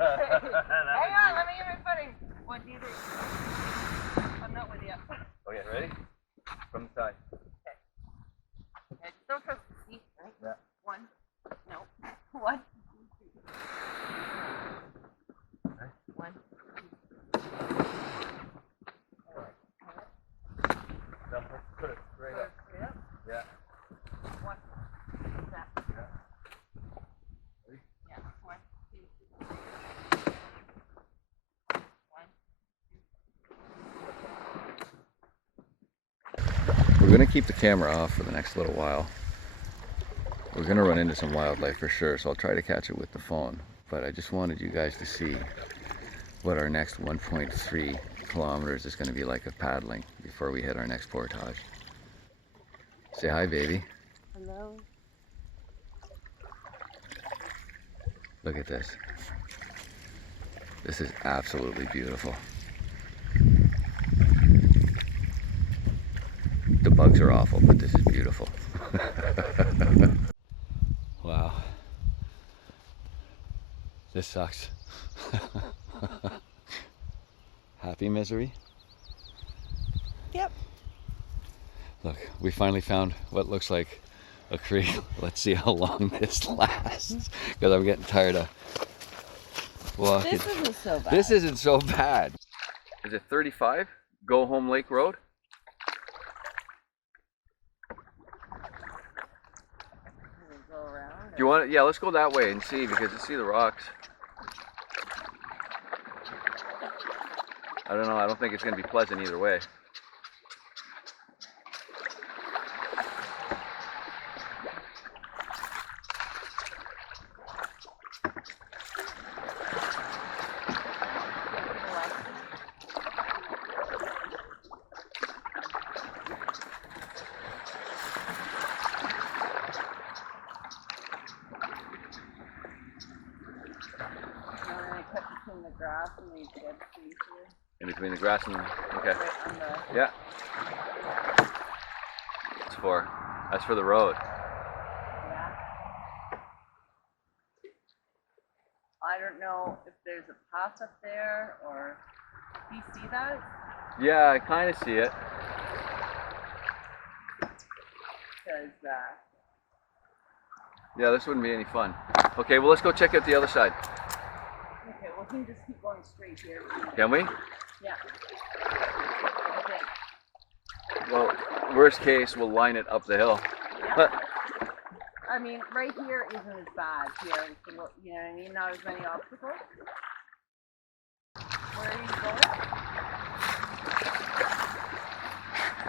Hang on, let me get my footing. What do you think? I'm not with you. Okay, ready? From the side. Okay. Okay, just don't trust the seat, right? Yeah. One. No. One. Okay. One. No, put it straight up. Straight up. Yeah. One. That. Yeah. Ready? Yeah. One, two, three. One. We're going to keep the camera off for the next little while. We're going to run into some wildlife for sure, so I'll try to catch it with the phone. But I just wanted you guys to see what our next 1.3 kilometers is going to be like of paddling before we hit our next portage. Say hi, baby. Hello. Look at this. This is absolutely beautiful. The bugs are awful, but this is beautiful. Wow. This sucks. Happy misery? Yep. Look, we finally found what looks like a creek. Let's see how long this lasts, because I'm getting tired of walking. This isn't so bad. This isn't so bad. Is it 35? Go Home Lake Road? Go around. Do you want it? Yeah, let's go that way and see, because you see the rocks. I don't know, I don't think it's going to be pleasant either way. The grass and these dead trees here. In between the grass and okay. Right on the, Yeah. That's for the road. yeah. I don't know if there's a path up there, or do you see that? Yeah, I kind of see it. Because Yeah, this wouldn't be any fun. Okay, well, let's go check out the other side. okay, we can just keep going straight here. Can we? Yeah. Okay. Well, worst case, we'll line it up the hill. Yeah. I mean, right here isn't as bad here. You know what I mean? Not as many obstacles. Where are you going?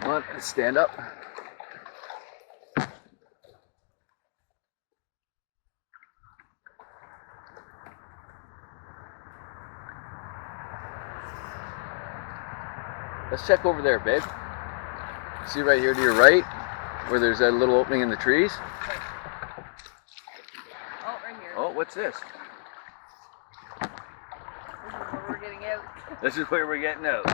Come on, let's stand up. Let's check over there, babe. See right here to your right, where there's that little opening in the trees? Okay. Oh, right here. Oh, what's this? This is where we're getting out. This is where we're getting out.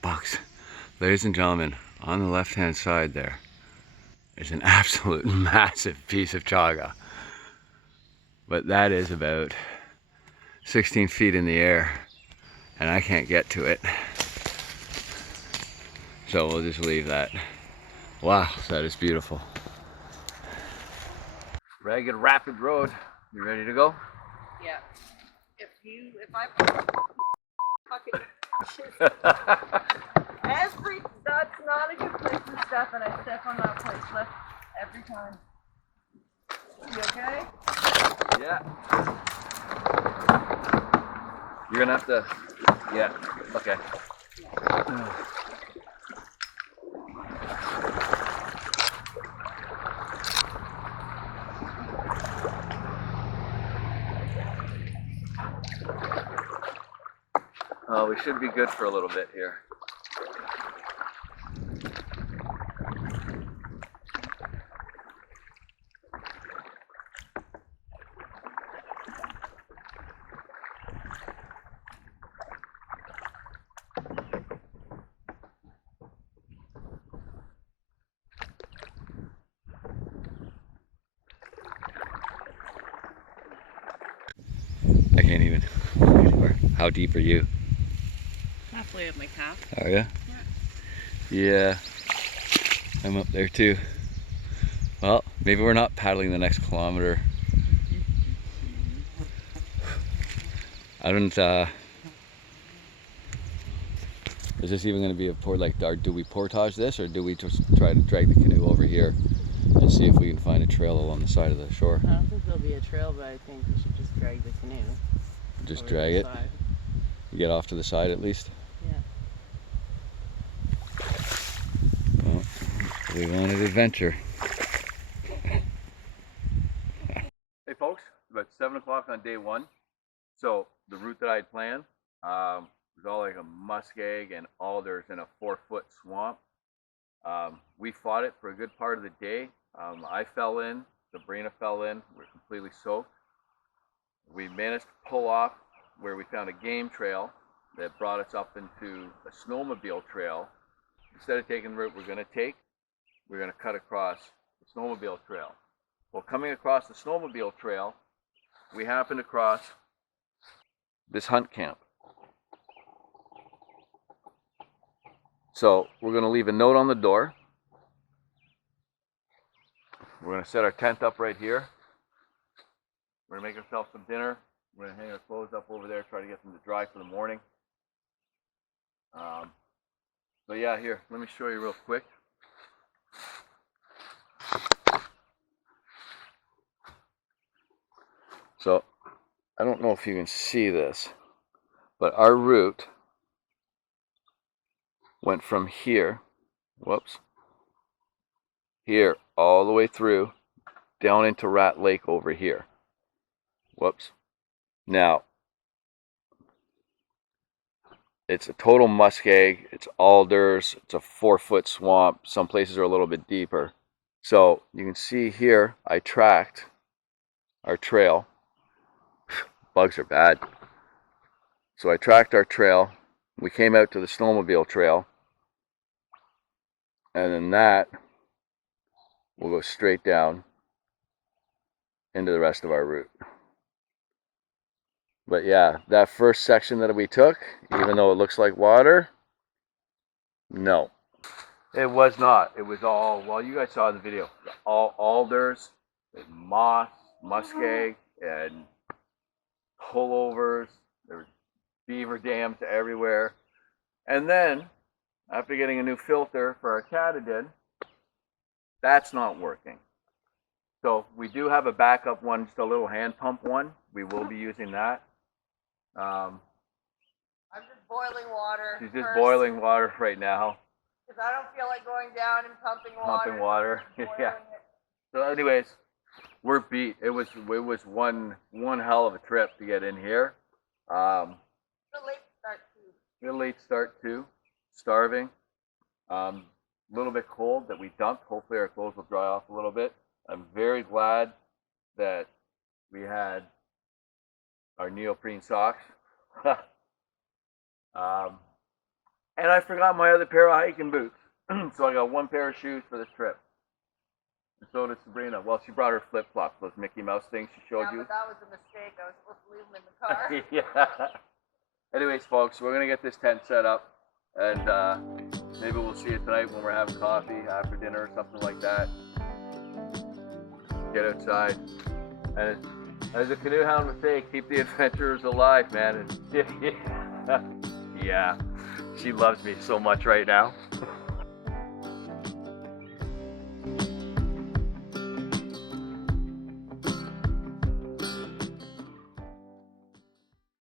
Bugs. Ladies and gentlemen, on the left hand side there is an absolute massive piece of chaga. But that is about 16 feet in the air and I can't get to it. So we'll just leave that. Wow, that is beautiful. Ragged Rapid Road. You ready to go? Yeah. If I fucking that's not a good place to step, and I step on that place left every time. You okay? Yeah. You're gonna have to, yeah, okay. We should be good for a little bit here. I can't even. How deep are you? Halfway up my calf. Are you? Yeah. I'm up there too. Well, maybe we're not paddling the next kilometer. I don't, is this even going to be a port, like, do we portage this, or do we just try to drag the canoe over here and see if we can find a trail along the side of the shore? I don't think there'll be a trail, but I think we should just drag the canoe. Just drag it? Side. You get off to the side at least? Yeah. Well, we wanted adventure. Hey folks, about 7 o'clock on day one. So the route that I had planned was all like a muskeg and alders in a 4-foot swamp. We fought it for a good part of the day. I fell in, Sabrina fell in, we're completely soaked. We managed to pull off where we found a game trail that brought us up into a snowmobile trail. Instead of taking the route we're going to take, we're going to cut across the snowmobile trail. Well, coming across the snowmobile trail, we happened across this hunt camp. So we're going to leave a note on the door. We're going to set our tent up right here. We're going to make ourselves some dinner. We're going to hang our clothes up over there, try to get them to dry for the morning. So yeah, here, let me show you real quick. So, I don't know if you can see this, but our route went from here, here, all the way through, down into Rat Lake over here. Now, it's a total muskeg, it's alders, it's a 4-foot swamp. Some places are a little bit deeper. So you can see here, I tracked our trail. Bugs are bad. So I tracked our trail. We came out to the snowmobile trail. And then that will go straight down into the rest of our route. But yeah, that first section that we took, even though it looks like water, no, it was not. It was all, well, you guys saw in the video, all alders, and moss, muskeg, and pullovers. There were beaver dams everywhere. And then, after getting a new filter for our Catadin, that's not working. So we do have a backup one, just a little hand pump one. We will be using that. I'm just boiling water. She's just boiling water right now. Because I don't feel like going down and pumping water. Pumping water. Yeah. So anyways, we're beat. It was one hell of a trip to get in here. The late start too. A late start too. Starving. A little bit cold that we dumped. Hopefully our clothes will dry off a little bit. I'm very glad that we had our neoprene socks. And I forgot my other pair of hiking boots. So I got one pair of shoes for this trip. And so did Sabrina. Well, she brought her flip-flops, those Mickey Mouse things she showed you. But that was a mistake. I was supposed to leave them in the car. Yeah. Anyways, folks, we're going to get this tent set up. And maybe we'll see it tonight when we're having coffee after dinner or something like that. Get outside. And as a canoe hound would say, keep the adventurers alive, man. And yeah, she loves me so much right now.